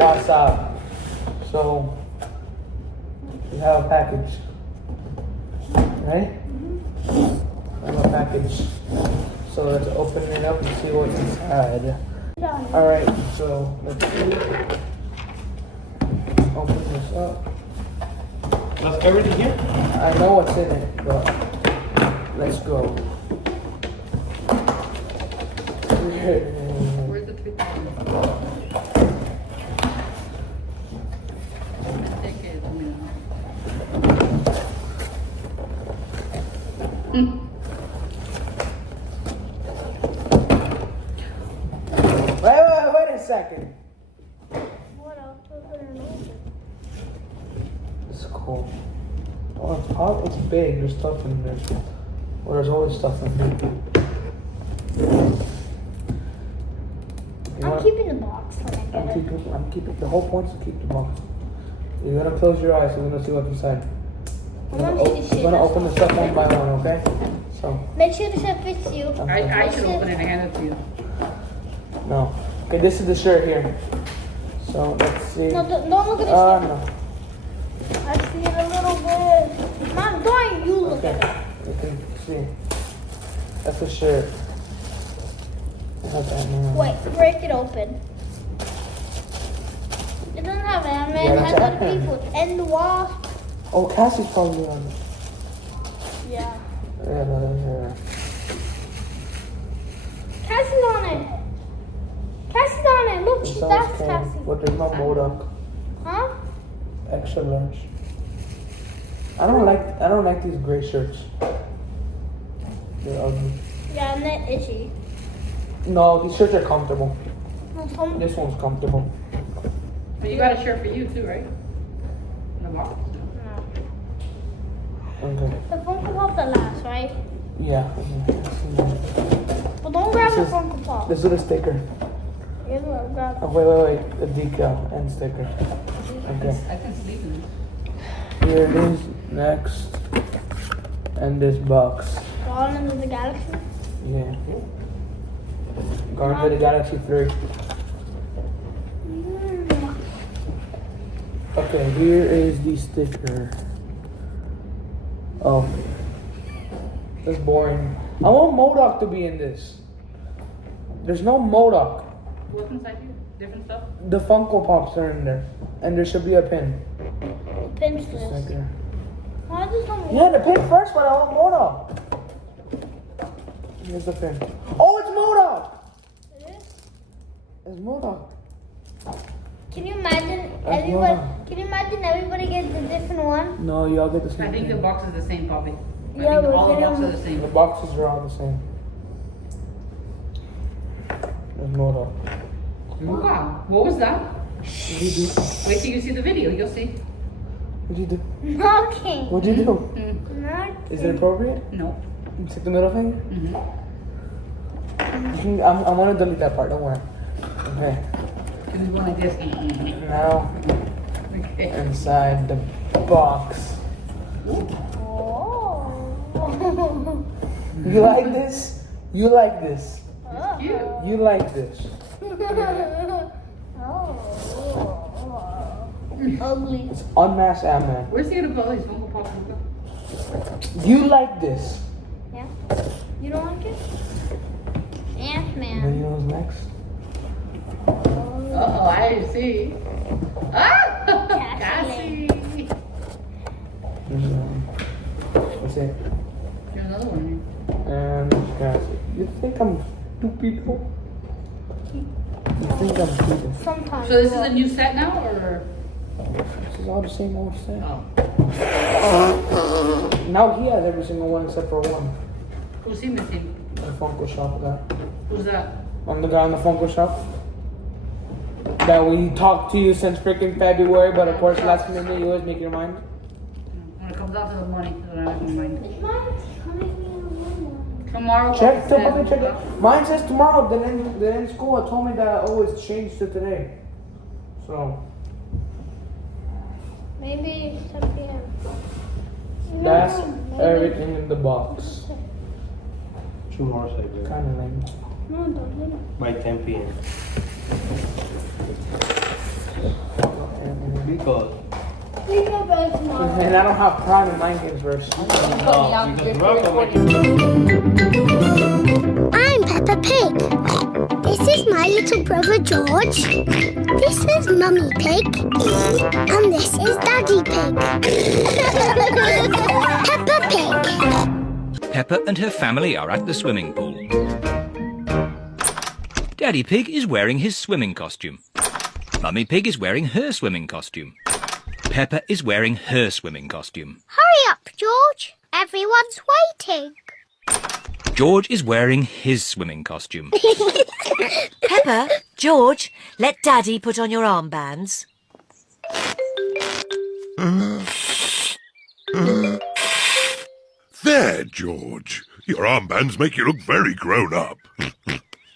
What's up? So, we have a package. Right? I have a package. So let's open it up and see what's inside. Alright, so let's see. Open this up. That's everything here? I know what's in it, but let's go. Where's the 3,000? Take it, let me know. Wait a second. What else was there in it? It's cool. Oh, it's big. There's stuff in there. Well, there's always stuff in there. I'm keeping the box when I get it. I'm keeping. The whole point is to keep the box. You're gonna close your eyes. You're gonna see what's inside. You're gonna open the stuff one by one, okay? So. Make sure the shirt fits you. I should open it and hand it to you. No. Okay, this is the shirt here. So let's see. No, don't look at the shirt. No. I see it a little bit. Mom, don't you look Okay. at it. You can see. That's the shirt. Wait, break it open. It doesn't have Ant-Man. Yeah, It has that's other Ant-Man. people. And the Wasp. Oh, Cassie's probably on it. Yeah. Yeah. Cassie's on it. Cassie's on it. Look, It that's sounds cool, Cassie. but there's no Modoc. Huh? Extra large. I don't like these gray shirts. They're ugly. Yeah, and they're itchy. No, these shirts are comfortable. No, some- This one's comfortable. But you got a shirt for you too, right? In the box. No. Okay. The Funko Pop that last, right? Yeah. But don't grab the This is- Funko Pop. Let's do the sticker. Yeah, grab Oh, wait. The decal and sticker. Okay. I can sleep in it. Here it is. Next. And this box. Guardians of the Galaxy. Yeah. Guardians of the Galaxy 3. Okay, here is the sticker. Oh. That's boring. I want MODOK to be in this. There's no MODOK. What's inside here? Different stuff? The Funko Pops are in there. And there should be a pin. Pinch Just this. like there. Why does it Yeah, the pin first, but I want MODOK. Here's the pin. Oh, it's MODOK! It's MODOK. Can you imagine That's everybody? wrong. Can you imagine everybody gets a different one? No, y'all get the same I think the thing. box is the same, Poppy. Yeah, I think but all the they boxes don't- are the same. The boxes are all the same. There's MODOK. Wow, what was that? What'd you do? Wait till you see the video, you'll see. What'd you do? Knocking. What'd you do? Knocking. Is it appropriate? No. You took the middle finger? Mm-hmm. I'm gonna delete that part, don't worry. Okay. It was one like this. Now, Okay. inside the box. Oh. You like this? You like this? Cute. You like this? Oh. Ugly. It's unmasked Ant-Man. Where's he gonna put all these Funko Pops? You like this? Yeah. You don't like it? And then Ant-Man. you know who's next? Uh-oh, I see. Ah! Cassie. Cassie. What's it? There's another one And Cassie. You think I'm stupid? You think I'm stupid? Sometimes. here. So this is a new set now, or? This is all the same old stuff. Oh. Now he has every single one except for one. Who's he missing? The Funko Shop guy. Who's that? I'm the guy in the Funko Shop. That we talked to you since freaking February, but of course last minute you always make your mind. When it comes down to the money, I don't have my mind. Mine's coming in. Tomorrow. Check, says- probably check it. Mine says tomorrow, then in school it told me that it's changed to today. So, Maybe 10 p.m. that's maybe- everything in the box. 2 more seconds. Kinda lame. No, don't. By 10 p.m. Because Leave your bed tomorrow. And I don't have Prime in Mind Games verse. because Rocco makes it. I'm Peppa Pig. This is my little brother George. This is Mummy Pig. And this is Daddy Pig. Peppa Pig. Peppa and her family are at the swimming pool. Daddy Pig is wearing his swimming costume. Mummy Pig is wearing her swimming costume. Peppa is wearing her swimming costume. Hurry up, George. Everyone's waiting. George is wearing his swimming costume. Peppa, George, let Daddy put on your armbands. There, George. Your armbands make you look very grown up.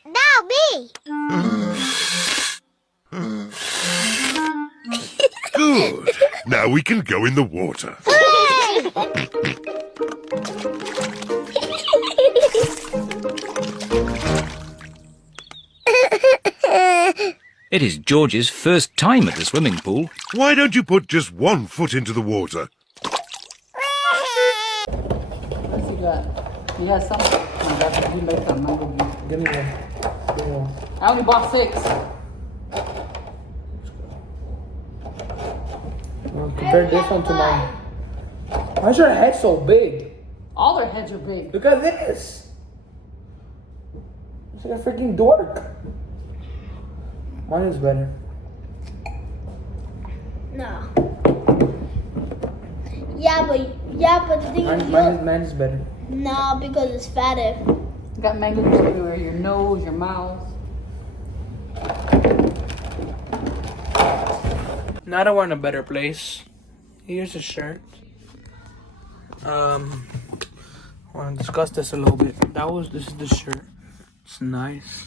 Now me. Good. Now we can go in the water. It is George's first time at the swimming pool. Why don't you put just one foot into the water? What's he got? You got some? Oh, that's, you make some mango juice. Give me one. Give me one. I only bought 6. Well, compare this one to mine. Why is your head so big? All their heads are big. Look at this. It's like a freaking dork. Mine is better. No. Yeah, but the thing is, Mine is better. no, because it's fatter. You got mango juice everywhere. Your nose, your mouth. Now that we're in a better place, here's a shirt. I want to discuss this a little bit. This is the shirt. It's nice.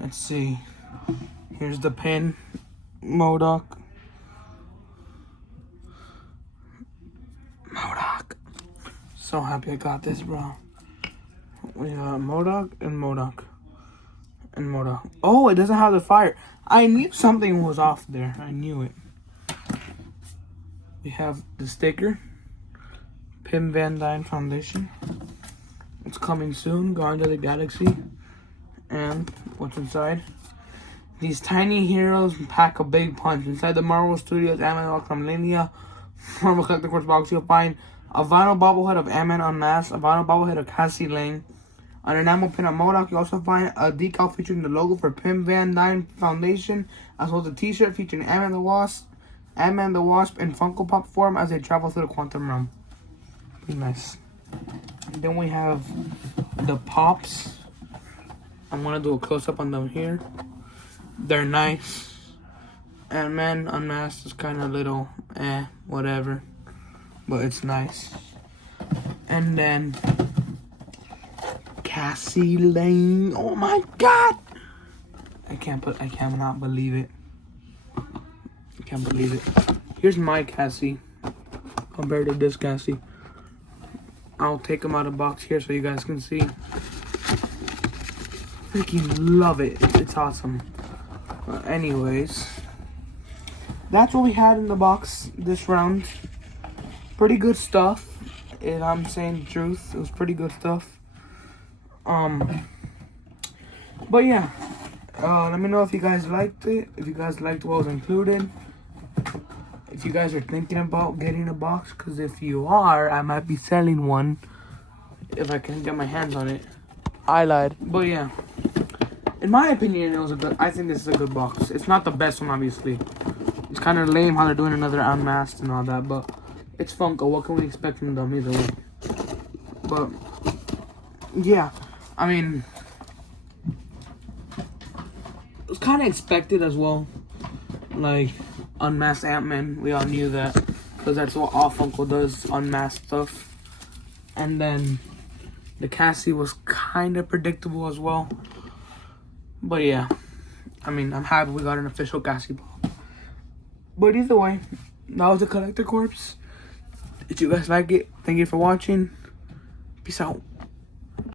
Let's see. Here's the pin. MODOK. So happy I got this, bro. We got MODOK and MODOK. And MODOK. Oh, it doesn't have the fire. I knew something was off there. I knew it. We have the sticker. Pim Van Dyne Foundation. It's coming soon. Guardians of the Galaxy. And what's inside? These tiny heroes pack a big punch. Inside the Marvel Studios Ant-Man Quantumania Marvel Collector Corps box, you'll find a vinyl bobblehead of Ant-Man Unmasked, a vinyl bobblehead of Cassie Lang, an enamel pin of MODOK. You also find a decal featuring the logo for Pim Van Dyne Foundation, as well as a t-shirt featuring Ant-Man the Wasp in Funko Pop form as they travel through the quantum realm. Pretty nice. And then we have the Pops. I'm gonna do a close-up on them here. They're nice. Ant-Man Unmasked is kind of little, whatever. But it's nice. And then Cassie Lang. Oh my god! I cannot believe it. I can't believe it. Here's my Cassie compared to this Cassie. I'll take them out of the box here so you guys can see. Freaking love it. It's awesome. Anyways, that's what we had in the box this round. Pretty good stuff. If I'm saying the truth, it was pretty good stuff. But yeah, let me know if you guys liked it. If you guys liked what was included. If you guys are thinking about getting a box, because if you are, I might be selling one if I can get my hands on it. I lied. But yeah, in my opinion, I think this is a good box. It's not the best one, obviously. It's kind of lame how they're doing another Unmasked and all that, but it's Funko. What can we expect from them either way? But yeah, I mean, it was kind of expected as well. Like Unmasked Ant-Man, we all knew that because that's what all Funko does, unmasked stuff. And then the Cassie was kind of predictable as well. But yeah, I mean, I'm happy we got an official Cassie ball. But either way, that was the Collector Corps. If you guys like it, thank you for watching. Peace out.